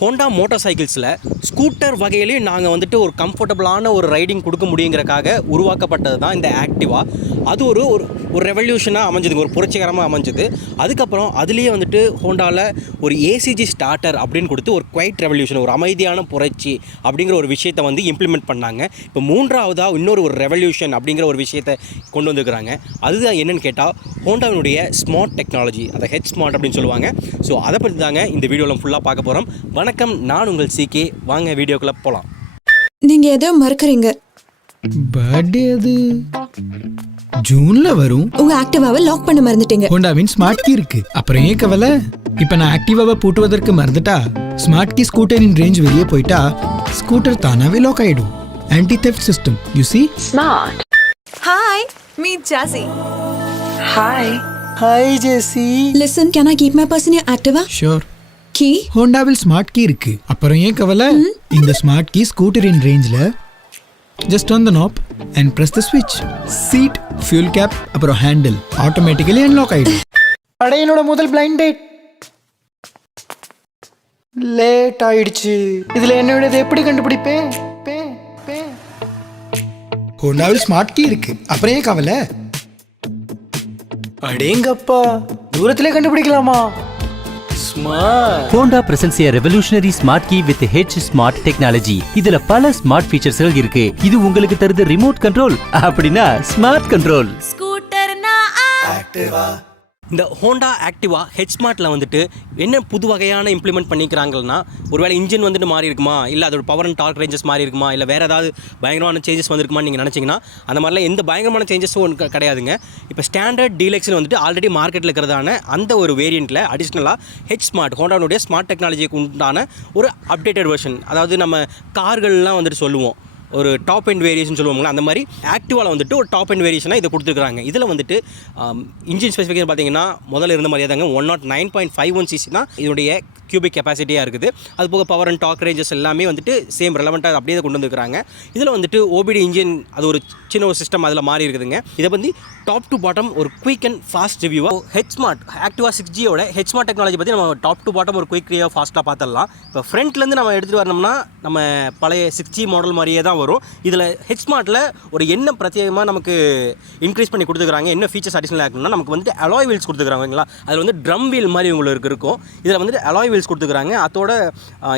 Honda motor சைக்கிள்ஸில் scooter வகையிலேயும் நாங்கள் வந்துட்டு ஒரு கம்ஃபர்டபுளான ஒரு ரைடிங் கொடுக்க முடியுங்கிறக்காக உருவாக்கப்பட்டது தான் இந்த ஆக்டிவா. அது ஒரு ஒரு ரெவல்யூஷனாக அமைஞ்சதுங்க, ஒரு புரட்சிகரமாக அமைஞ்சது. அதுக்கப்புறம் அதுலேயே வந்துட்டு ஹோண்டாவில் ஒரு ஏசிஜி ஸ்டார்டர் அப்படின்னு கொடுத்து ஒரு குவைட் ரெவல்யூஷன், ஒரு அமைதியான புரட்சி அப்படிங்கிற ஒரு விஷயத்தை வந்து இம்ப்ளிமெண்ட் பண்ணாங்க. இப்போ மூன்றாவதாக இன்னொரு ரெவல்யூஷன் அப்படிங்கிற ஒரு விஷயத்தை கொண்டு வந்துருக்குறாங்க. அதுதான் என்னென்னு கேட்டால் ஹோண்டாவினுடைய ஸ்மார்ட் டெக்னாலஜி, அதை ஹெட் ஸ்மார்ட் அப்படின்னு சொல்லுவாங்க. ஸோ அதை பற்றி தாங்க இந்த வீடியோவில் ஃபுல்லாக பார்க்க போகிறோம். வணக்கம், நான் உங்கள் சிகே. வாங்க வீடியோக்குள்ளே போகலாம். நீங்கள் எதோ மறக்கிறீங்க. பர்த்டே அது ஜூன்ல வரும். உங்க ஆக்டிவாவை லாக் பண்ண மறந்துட்டீங்க. ஹோண்டாவின் ஸ்மார்ட் கீ இருக்கு, அப்புறம் ஏன் கவலை? இப்ப நான் ஆக்டிவாவை பூட்டுவதற்கு மறந்துட்டா ஸ்மார்ட் கீ ஸ்கூட்டரின் ரேஞ்ச் வெளியே போயிட்டா ஸ்கூட்டர் தானாவே லாக் ஆயிடும். Anti theft system, you see? Smart. Hi, meet Jazzy. Hi. Hi Jazzy. Listen, can I keep my purse in your Activa? Sure. Key? ஹோண்டாவில் ஸ்மார்ட் கீ இருக்கு, அப்புறம் ஏன் கவலை? இந்த ஸ்மார்ட் கீ ஸ்கூட்டரின் ரேஞ்ச்ல just turn the knob and press the switch. Seat, fuel cap, அப்புறம் handle automatically unlock ஆயிடும். அட என்னோட முதல் பிளைண்ட் டேட் லேட் ஆயிடுச்சு. இதுல என்னோட எப்படி கண்டுபிடிப்பேன்? ஹோண்டாவில் ஸ்மார்ட் கீ இருக்கு, அப்புறம் ஏன் கவலை? அடேங்கப்பா, தூரத்திலே கண்டுபிடிக்கலாமா? Smart. Honda presents a revolutionary smart key with H smart technology. இதுல பல ஸ்மார்ட் ஃபீச்சர்ஸ்கள் இருக்கு. இது உங்களுக்கு தருது ரிமோட் கண்ட்ரோல், அப்படின்னா ஸ்மார்ட் கண்ட்ரோல். ஸ்கூட்டர்னா ஆக்டிவா. இந்த ஹோண்டா ஆக்டிவா ஹெட் ஸ்மார்ட்டில் வந்துட்டு என்ன புது வகையான இம்ப்ளிமெண்ட் பண்ணிக்கிறாங்கன்னா, ஒருவேளை இன்ஜின் வந்துட்டு மாறி இருக்குமா, இல்லை அதோட பவர் அண்ட் டார்க் ரேஞ்சஸ் மாறி இருக்குமா, இல்லை வேறு ஏதாவது பயங்கரமான சேஞ்சஸ் வந்திருக்குமான்னு நீங்கள் நினச்சிங்கன்னா அந்த மாதிரிலாம் எந்த பயங்கரமான சேஞ்சஸும் கிடையாதுங்க. இப்போ ஸ்டாண்டர்ட் டீலக்ஸ்னு வந்துட்டு ஆல்ரெடி மார்க்கெட்டில் இருக்கிறதான அந்த ஒரு வேரியண்ட்டில் அடிஷ்னலாக ஹெட் ஸ்மார்ட், ஹோண்டாவுடைய ஸ்மார்ட் டெக்னாலஜிக்கு உண்டான ஒரு அப்டேட்டட் வெர்ஷன், அதாவது நம்ம கார்கள்லாம் வந்துட்டு சொல்லுவோம் ஒரு டாப் எண்ட் வேரியேஷன் சொல்லுவாங்களா, அந்த மாதிரி ஆக்டிவாவில் வந்துட்டு ஒரு டாப் எண்ட் வேரியேஷனாக இதை கொடுத்துருக்காங்க. இதில் வந்துட்டு இன்ஜின் ஸ்பெசிஃபிகேஷன் பார்த்தீங்கன்னா முதல்ல இருந்த மாதிரியே தாங்க 109.51 cc தான் இதோடைய கியூபிக் கெப்பாசிட்டியாக இருக்குது. அது போக பவர் அண்ட் டாக் ரேஞ்சஸ் எல்லாமே வந்துட்டு சேம் ரெலவெண்ட்டாக அப்படியே கொண்டு வந்துருக்காங்க. இதில் வந்துட்டு ஓபிடி இன்ஜின், அது ஒரு சின்ன ஒரு சிஸ்டம் அதில் மாறி இருக்குதுங்க. இதை வந்து டாப் டு பாட்டம் ஒரு குயிக் அண்ட் ஃபாஸ்ட் ரிவ்யூவாக ஹெட் ஸ்மார்ட் ஆக்டிவா 6Gயோட ஹெட் ஸ்மார்ட் டெக்னாலஜி பற்றி நம்ம டாப் டு பாட்டம் ஒரு குயிக் ரிவ்யூவாக ஃபாஸ்ட்டாக பார்த்துடலாம். இப்போ ஃப்ரண்ட்லேருந்து நம்ம எடுத்துகிட்டு வரணும்னா நம்ம பழைய 6G மாடல் மாதிரியே தான் வரும். இதில் ஹெட் ஸ்மார்ட்டில் ஒரு என்ன பிரத்யேகமாக நமக்கு இன்க்ரீஸ் பண்ணி கொடுத்துருக்காங்க, என்ன ஃபீச்சர்ஸ் அடிஷனல் ஆகணும்னா, நமக்கு வந்துட்டு அலாய் வீல்ஸ் கொடுத்துருக்காங்களா, அதில் வந்து ட்ரம் வீல் மாதிரி உங்களுக்கு இருக்கும். இதில் வந்துட்டு அலாய் வீல்ஸ் கொடுத்துருக்காங்க. அதோட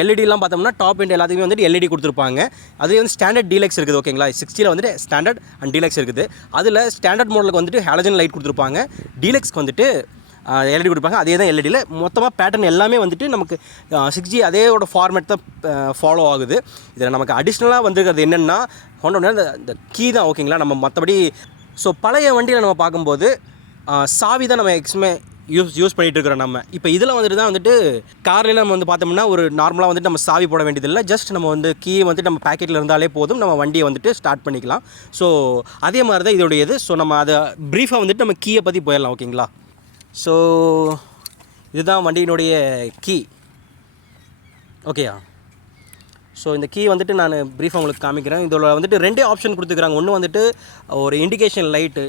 எல்இடிலாம் பார்த்தோம்னா டாப் எண்ட் எல்லாத்துக்குமே வந்துட்டு எல்இடி கொடுத்துருப்பாங்க. அதுலேயே வந்து ஸ்டாண்டர்ட் டீலக்ஸ் இருக்குது. ஓகேங்களா, 6Gயில் வந்துட்டு ஸ்டாண்டர்ட் அண்ட் டீலக்ஸ் இருக்குது. அதில் ஸ்டாண்டர்ட் மாடலுக்கு வந்துட்டு ஹாலஜன் லைட் கொடுத்துருப்பாங்க, டீலக்ஸ்க்கு வந்துட்டு எல்இடி கொடுப்பாங்க. அதே தான் எல்இடியில் மொத்தமாக பேட்டர்ன் எல்லாமே வந்துட்டு நமக்கு 6G அதேயோட ஃபார்மேட் தான் ஃபாலோ ஆகுது. இதில் நமக்கு அடிஷ்னலாக வந்துருக்கிறது என்னென்னா ஹோண்டா இந்த கீ தான். ஓகேங்களா, நம்ம மற்றபடி ஸோ பழைய வண்டியில் நம்ம பார்க்கும்போது சாவி தான் நம்ம யூஸ் பண்ணிகிட்டு இருக்கிறோம். நம்ம இப்போ இதில் வந்துட்டு தான் வந்துட்டு கார்லாம் நம்ம வந்து பார்த்தோம்னா ஒரு நார்மலாக வந்துட்டு நம்ம சாவி போட வேண்டியதில்லை. ஜஸ்ட் நம்ம வந்து கீ வந்துட்டு நம்ம பேக்கெட்டில் இருந்தாலே போதும், நம்ம வண்டியை வந்துட்டு ஸ்டார்ட் பண்ணிக்கலாம். ஸோ அதே மாதிரி தான் இதோடைய இது. ஸோ நம்ம அதை ப்ரீஃபாக வந்துட்டு நம்ம கீயை பற்றி போயிடலாம். ஓகேங்களா, ஸோ இதுதான் வண்டியினுடைய கீ. ஓகேயா, ஸோ இந்த கீ வந்துட்டு நான் ப்ரீஃபாக உங்களுக்கு காமிக்கிறேன். இதில் வந்துட்டு ரெண்டே ஆப்ஷன் கொடுத்துருக்குறாங்க. ஒன்று வந்துட்டு ஒரு indication light.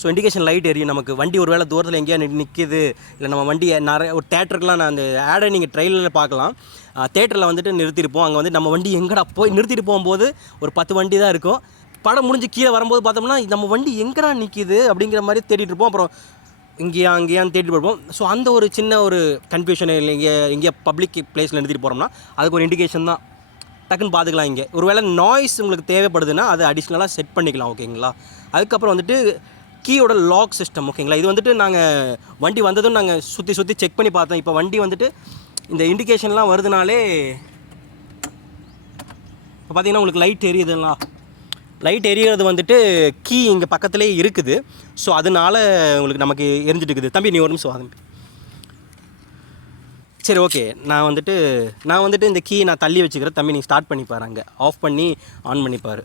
So indication light எரியும் நமக்கு. வண்டி ஒரு வேளை தூரத்தில் எங்கேயா நிற்கிது, இல்லை நம்ம வண்டியை நிறைய ஒரு தேட்டருக்குலாம் நான் அந்த ஆடை நீங்கள் ட்ரெயிலில் பார்க்கலாம். தேட்டரில் வந்துட்டு நிறுத்தியிருப்போம். அங்கே வந்து நம்ம வண்டி எங்கடா போய் நிறுத்திட்டு போகும்போது ஒரு 10 வண்டி தான் இருக்கும். படம் முடிஞ்சு கீழே வரும்போது பார்த்தோம்னா நம்ம வண்டி எங்கடா நிற்கிது அப்படிங்கிற மாதிரி தேடிட்டு இருப்போம். அப்புறம் அங்கேயான்னு தேடிட்டு போயிருப்போம். ஸோ அந்த ஒரு சின்ன ஒரு கன்ஃபியூஷன் இல்லை, எங்கேயா பப்ளிக் பிளேஸில் நிறுத்திட்டு போகிறோம்னா அதுக்கு ஒரு இண்டிகேஷன் தான், டக்குன்னு பார்த்துக்கலாம். இங்கே ஒரு வேளை நாய்ஸ் உங்களுக்கு தேவைப்படுதுன்னா அது அடிஷ்னலாக செட் பண்ணிக்கலாம். ஓகேங்களா, அதுக்கப்புறம் வந்துட்டு கீயோட லாக் சிஸ்டம். ஓகேங்களா, இது வந்துட்டு நாங்கள் வண்டி வந்ததும் நாங்கள் சுற்றி செக் பண்ணி பார்த்தோம். இப்போ வண்டி வந்துட்டு இந்த இண்டிகேஷன்லாம் வருதுனாலே இப்போ பார்த்தீங்கன்னா உங்களுக்கு லைட் எரியுதுங்களா, லைட் எரிகிறது வந்துட்டு கீ இங்கே பக்கத்துலேயே இருக்குது. ஸோ அதனால உங்களுக்கு நமக்கு எரிஞ்சிட்டு இருக்குது. தம்பி நீ ஒரு நிமிஷம் தம்பி. சரி, ஓகே, நான் வந்துட்டு இந்த கீ நான் தள்ளி வச்சுக்கிறேன். தம்பி நீ ஸ்டார்ட் பண்ணிப்பாரு, அங்கே ஆஃப் பண்ணி ஆன் பண்ணிப்பார்.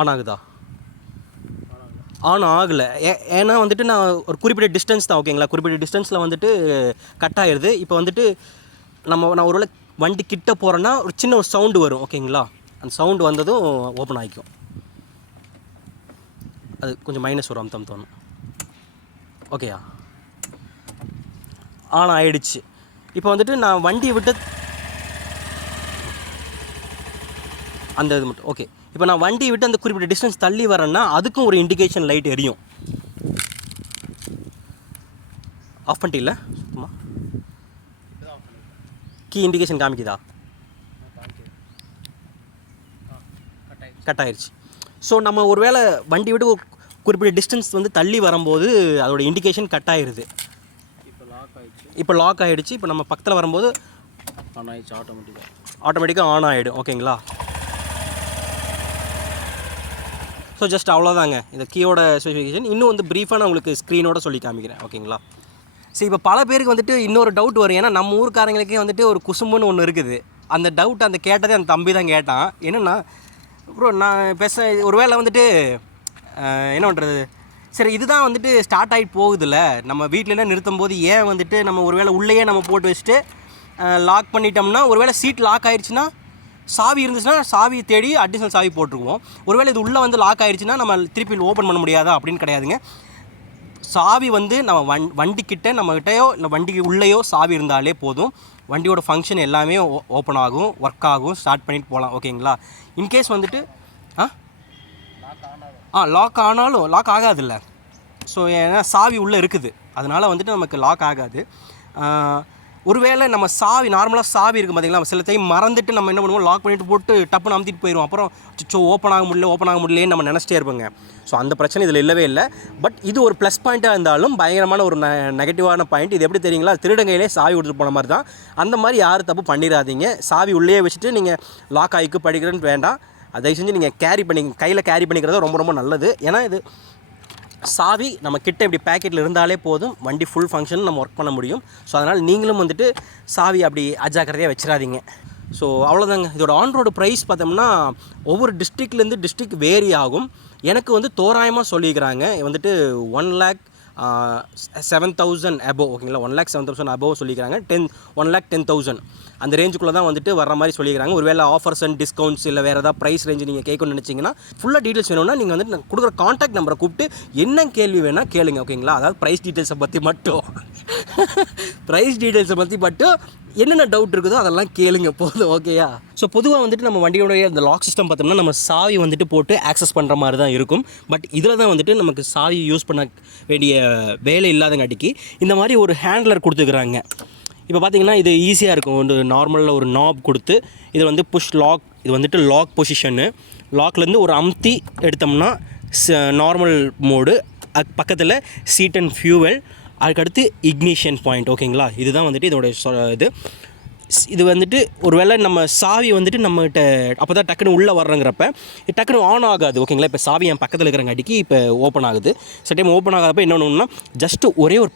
ஆன் ஆகுதா? ஆன் ஆகலை. ஏன்னா வந்துட்டு நான் ஒரு குறிப்பிட்ட டிஸ்டன்ஸ் தான். ஓகேங்களா, குறிப்பிட்ட டிஸ்டன்ஸில் வந்துட்டு கட் ஆகிடுது. இப்போ வந்துட்டு நான் ஒருவேளை வண்டி கிட்ட போகிறேன்னா ஒரு சின்ன ஒரு சவுண்டு வரும். ஓகேங்களா, அந்த சவுண்டு வந்ததும் ஓப்பன் ஆகிக்கும். அது கொஞ்சம் மைனஸ் ஒரு அம்சம் தோணும். ஓகேயா, ஆன் ஆயிடுச்சு. இப்போ வந்துட்டு நான் வண்டியை விட்டு அந்த இது மட்டும் ஓகே. இப்போ நான் வண்டியை விட்டு அந்த குறிப்பிட்ட டிஸ்டன்ஸ் தள்ளி வரேன்னா அதுக்கும் ஒரு இண்டிகேஷன் லைட் எரியும். ஆஃப் பண்ணிட்டீங்களா? சுத்தமா கீ இண்டிகேஷன் காமிக்குதா? கட் ஆயிடுச்சு. ஸோ நம்ம ஒரு வேளை வண்டி விட்டு ஒரு குறிப்பிட்ட டிஸ்டன்ஸ் வந்து தள்ளி வரும்போது அதோட இண்டிகேஷன் கட் ஆயிடுது. இப்போ லாக் ஆகிடுச்சு. இப்போ நம்ம பக்கத்தில் வரும்போது ஆன் ஆகிடுச்சு. ஆட்டோமேட்டிக்காக ஆன் ஆகிடும். ஓகேங்களா? ஸோ ஜஸ்ட் அவ்வளோதாங்க இந்த கீயோட ஸ்பெசிஃபிகேஷன். இன்னும் வந்து ப்ரீஃபாக நான் உங்களுக்கு ஸ்க்ரீனோட சொல்லி காமிக்கிறேன். ஓகேங்களா? சரி, இப்போ பல பேருக்கு வந்துட்டு இன்னொரு டவுட் வரும். ஏன்னா நம்ம ஊருக்காரங்களுக்கே வந்துட்டு ஒரு குசும்புன்னு ஒன்று இருக்குது. அந்த டவுட் அந்த கேட்டதே அந்த தம்பி தான் கேட்டான். என்னென்னா ப்ரோ நான் ஒரு வேளை வந்துட்டு என்ன பண்ணுறது, சரி இதுதான் வந்துட்டு ஸ்டார்ட் ஆகிட்டு போகுதுல்ல, நம்ம வீட்டிலலாம் நிறுத்தும் போது ஏன் வந்துட்டு நம்ம ஒரு வேளை உள்ளேயே நம்ம போட்டு வச்சுட்டு லாக் பண்ணிட்டோம்னா ஒரு வேளை சீட் லாக் ஆகிடுச்சுன்னா சாவி இருந்துச்சுன்னா சாவி தேடி அடிஷ்னல் சாவி போட்டிருக்குவோம். ஒருவேளை இது உள்ளே வந்து லாக் ஆகிடுச்சுன்னா நம்ம திருப்பி ஓப்பன் பண்ண முடியாதா அப்படின்னு கிடையாதுங்க. சாவி வந்து நம்ம வண்டிக்கிட்ட நம்மகிட்டயோ இல்லை வண்டிக்கு உள்ளேயோ சாவி இருந்தாலே போதும். வண்டியோட ஃபங்க்ஷன் எல்லாமே ஓப்பன் ஆகும், ஒர்க் ஆகும், ஸ்டார்ட் பண்ணிட்டு போகலாம். ஓகேங்களா? இன்கேஸ் வந்துட்டு லாக் ஆனாலும் லாக் ஆகாதுல்ல. ஸோ ஏன்னா சாவி உள்ளே இருக்குது, அதனால் வந்துட்டு நமக்கு லாக் ஆகாது. ஒருவேளை நம்ம சாவி நார்மலாக சாவி இருக்குது பார்த்தீங்களா, சில டைம் மறந்துட்டு நம்ம என்ன பண்ணுவோம், லாக் பண்ணிட்டு போட்டு டப்புன்னு அமுத்திட்டு போயிடுவோம். அப்புறம் ஓப்பன் ஆக முடியலேன்னு நம்ம நினச்சிட்டே இருப்போங்க. ஸோ அந்த பிரச்சனை இதில் இல்லவே இல்லை. பட் இது ஒரு ப்ளஸ் பாயிண்ட்டாக இருந்தாலும் பயங்கரமான ஒரு நெகட்டிவான பாயிண்ட். இது எப்படி தெரியுங்களா, திருடங்கையிலே சாவி விட்டுட்டு போன மாதிரி தான். அந்த மாதிரி யாரும் தப்பு பண்ணிடாதீங்க. சாவி உள்ளே வச்சுட்டு நீங்கள் லாக் ஆகிக்கு படிக்கிறேன்னு வேண்டாம். அதை செஞ்சு நீங்கள் கையில் கேரி பண்ணிக்கிறது ரொம்ப ரொம்ப நல்லது. ஏன்னா இது சாவி நம்ம கிட்ட இப்படி பேக்கெட்டில் இருந்தாலே போதும், வண்டி ஃபுல் ஃபங்க்ஷன் நம்ம ஒர்க் பண்ண முடியும். ஸோ அதனால் நீங்களும் வந்துட்டு சாவி அப்படி அஜாக்கிரதையாக வச்சிடாதீங்க. ஸோ அவ்வளோதாங்க. இதோட ஆன் ரோடு ப்ரைஸ் பார்த்தோம்னா ஒவ்வொரு டிஸ்ட்ரிக்ட்லேருந்து டிஸ்ட்ரிக்ட் வேரி ஆகும். எனக்கு வந்து தோராயமாக சொல்லிக்கிறாங்க வந்துட்டு 1,07,000 அபோவ். ஓகேங்களா? 1,07,000 அபோவ் சொல்லிக்கிறாங்க. 1,10,000 அந்த ரேஞ்சுக்குள்ளே தான் வந்துட்டு வர மாதிரி சொல்லிக்கிறாங்க. ஒருவேளை ஆஃபர்ஸ் அண்ட் டிஸ்கவுண்ட்ஸ் இல்லை வேறு ஏதாவது ப்ரைஸ் ரேஞ்சு நீங்கள் கேட்கணும்னு நினச்சிங்கன்னா ஃபுல்லாக டீட்டெயில்ஸ் வேணும்னா நீங்கள் வந்துட்டு நான் கொடுக்குற காண்டாக்ட் நம்பரை கூப்பிட்டு என்ன கேள்வி வேணால் கேளுங்க. ஓகேங்களா? அதாவது ப்ரைஸ் டீட்டெயில்ஸை பற்றி மட்டும் என்னென்ன டவுட் இருக்குதோ அதெல்லாம் கேளுங்க போதும். ஓகேயா? ஸோ பொதுவாக வந்துட்டு நம்ம வண்டியோடைய இந்த லாக் சிஸ்டம் பார்த்தோம்னா நம்ம சாவி வந்துட்டு போட்டு ஆக்சஸ் பண்ணுற மாதிரி தான் இருக்கும். பட் இதில் தான் வந்துட்டு நமக்கு சாவி யூஸ் பண்ண வேண்டிய வேலை இல்லாதங்காட்டிக்கு இந்த மாதிரி ஒரு ஹேண்ட்லர் கொடுத்துக்கிறாங்க. இப்போ பார்த்தீங்கன்னா இது ஈஸியாக இருக்கும். ஒரு நார்மலில் ஒரு நாப் கொடுத்து இது வந்து புஷ் லாக், இது வந்துட்டு லாக் பொசிஷனு. லாக்லேருந்து ஒரு அமுத்தி எடுத்தோம்னா நார்மல் மோடு, பக்கத்தில் சீட் அண்ட் ஃபியூவல், அதுக்கடுத்து இக்னிஷன் பாயிண்ட். ஓகேங்களா? இதுதான் வந்துட்டு இதோட இது வந்துட்டு ஒரு வேளை நம்ம சாவி வந்துட்டு நம்மகிட்ட அப்போ தான் டக்குன்னு உள்ளே வர்றங்கிறப்ப டக்குன்னு ஆன் ஆகாது. ஓகேங்களா? இப்போ சாவி என் பக்கத்தில் இருக்கிறங்காட்டிக்கு இப்போ ஓப்பன் ஆகுது. சில டைம் ஓப்பன் ஆகாதப்போ என்ன ஒன்றுனா ஜஸ்ட்டு ஒரே ஒரு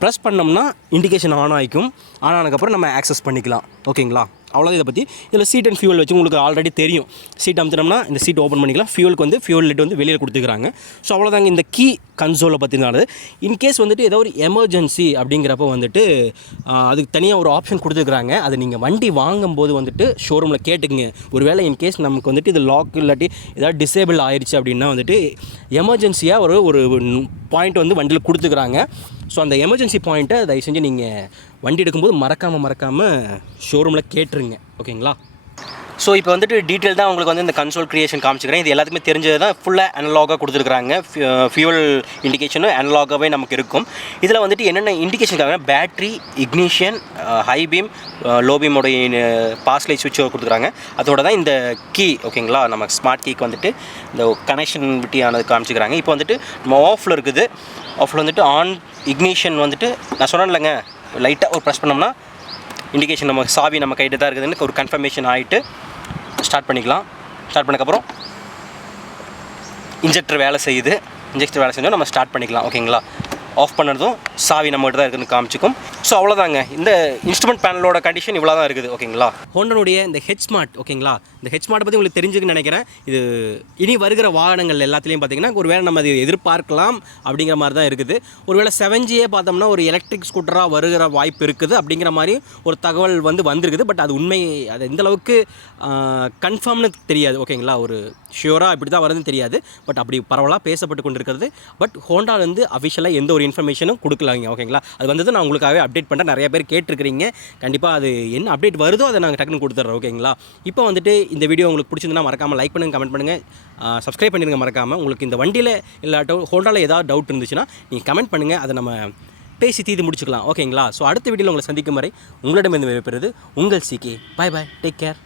ப்ரெஸ் பண்ணோம்னா இண்டிகேஷன் ஆன் ஆகிக்கும். ஆன் ஆனதுக்கப்புறம் நம்ம ஆக்சஸ் பண்ணிக்கலாம். ஓகேங்களா? அவ்வளோதான் இதை பற்றி. இதில் சீட் அண்ட் ஃபியூவல் வச்சு உங்களுக்கு ஆல்ரெடி தெரியும். சீட் அமுத்தினோம்னா இந்த சீட் ஓப்பன் பண்ணிக்கலாம். ஃபியூவலுக்கு வந்து ஃபியூவல் லிட் வந்து வெளியில் கொடுத்துக்கிறாங்க. ஸோ அவ்வளோதாங்க இந்த கீ கன்சோலை பற்றினால. இன்கேஸ் வந்துட்டு ஏதோ ஒரு எமர்ஜென்சி அப்படிங்கிறப்ப வந்துட்டு அதுக்கு தனியாக ஒரு ஆப்ஷன் கொடுத்துருக்குறாங்க. அது நீங்கள் வண்டி வாங்கும்போது வந்துட்டு ஷோரூமில் கேட்டுக்குங்க. ஒரு வேளை இன்கேஸ் நமக்கு வந்துட்டு இது லாக் இல்லாட்டி ஏதாவது டிசேபிள் ஆயிடுச்சு அப்படின்னா வந்துட்டு எமர்ஜென்சியாக ஒரு பாயிண்ட் வந்து வண்டியில் கொடுத்துக்கிறாங்க. ஸோ அந்த எமர்ஜென்சி பாயிண்ட்டை தயவு செஞ்சு நீங்கள் வண்டி எடுக்கும்போது மறக்காமல் ஷோரூமில் கேட்டுருங்க. ஓகேங்களா? ஸோ இப்போ வந்துட்டு டீட்டெயில் தான் உங்களுக்கு வந்து இந்த கன்சோல் க்ரியேஷன் காமிச்சிக்கிறேன். இது எல்லாத்துக்குமே தெரிஞ்சது தான். ஃபுல்லாக அனலாகாக கொடுத்துருக்குறாங்க. ஃபியூவல் இண்டிகேஷனும் அனலாகாகவே நமக்கு இருக்கும். இதில் வந்துட்டு என்னென்ன இண்டிகேஷனுக்காக battery, ignition, high beam, low பீமோடைய பாஸ் லைட் சுவிட்ச் கொடுத்துருக்காங்க. அதோட தான் இந்த கீ. ஓகேங்களா? நம்ம ஸ்மார்ட் கீக்கு வந்துட்டு இந்த கனெக்ஷனிட்டி ஆனது காமிச்சிக்கிறாங்க. இப்போ வந்துட்டு நம்ம ஆஃபில் இருக்குது. ஆஃபில் வந்துட்டு ஆன் இக்னிஷன் வந்துட்டு நான் சொன்னேன் இல்லைங்க, லைட்டாக ஒரு ப்ரெஸ் பண்ணோம்னா இண்டிகேஷன் நம்ம சாவி நம்ம கைட்டு தான் இருக்குதுன்னு ஒரு கன்ஃபர்மேஷன் ஆகிட்டு ஸ்டார்ட் பண்ணிக்கலாம். ஸ்டார்ட் பண்ணக்கப்புறம் இன்ஜெக்டர் வேலை செஞ்சோம் நம்ம ஸ்டார்ட் பண்ணிக்கலாம். ஓகேங்களா? ஆஃப் பண்ணுறதும் சாவி நம்மகிட்ட தான் இருக்குதுன்னு காமிச்சிக்கும். ஸோ அவ்வளோதாங்க. இந்த இன்ஸ்ட்ருமெண்ட் பேனலோட கண்டிஷன் இவ்வளோ தான் இருக்குது. ஓகேங்களா? ஹோண்டனுடைய இந்த ஹெச் ஸ்மார்ட். ஓகேங்களா? இந்த ஹெச் ஸ்மார்ட்டை பற்றி உங்களுக்கு தெரிஞ்சுக்குன்னு நினைக்கிறேன். இது இனி வருகிற வாகனங்கள் எல்லாத்துலேயும் பார்த்தீங்கன்னா ஒரு வேளை நம்ம அது எதிர்பார்க்கலாம் அப்படிங்கிற மாதிரி தான் இருக்குது. ஒருவேளை 7Gயே பார்த்தோம்னா ஒரு எலக்ட்ரிக் ஸ்கூட்டராக வருகிற வாய்ப்பு இருக்குது அப்படிங்கிற மாதிரி ஒரு தகவல் வந்திருக்குது. பட் அது உண்மை, அது எந்த அளவுக்கு கன்ஃபார்ம்னு தெரியாது. ஓகேங்களா? ஒரு ஷியூராக இப்படி தான் வருதுன்னு தெரியாது. பட் அப்படி பரவலாக பேசப்பட்டு கொண்டு இருக்கிறது. பட் ஹோண்டாலேருந்து அஃபிஷியலாக எந்த ஒரு இன்ஃபர்மேஷனும் கொடுக்கலாங்க. ஓகேங்களா, அது வந்தது நான் உங்களுக்காகவே அப்டேட் பண்ணுறேன். நிறைய பேர் கேட்டிருக்கிறீங்க. கண்டிப்பாக அது என்ன அப்டேட் வருதோ அதை நாங்கள் டக்குன்னு கொடுத்துட்றோம். ஓகேங்களா, இப்போ வந்துட்டு இந்த வீடியோ உங்களுக்கு பிடிச்சிருந்தா மறக்காமல் லைக் பண்ணுங்கள், கமெண்ட் பண்ணுங்கள், சப்ஸ்கிரைப் பண்ணிடுங்க மறக்காமல். உங்களுக்கு இந்த வண்டியில் இல்லாட்டோ ஹோண்டாவில் ஏதாவது டவுட் இருந்துச்சுன்னா நீங்கள் கமெண்ட் பண்ணுங்கள், அதை நம்ம பேசி தீர்த்து முடிச்சுக்கலாம். ஓகேங்களா, ஸோ அடுத்த வீடியோவில் உங்களை சந்திக்கும் வரை உங்களிடமிருந்து விடைபெறுவது உங்கள் சிகே. பாய் பாய், டேக் கேர்.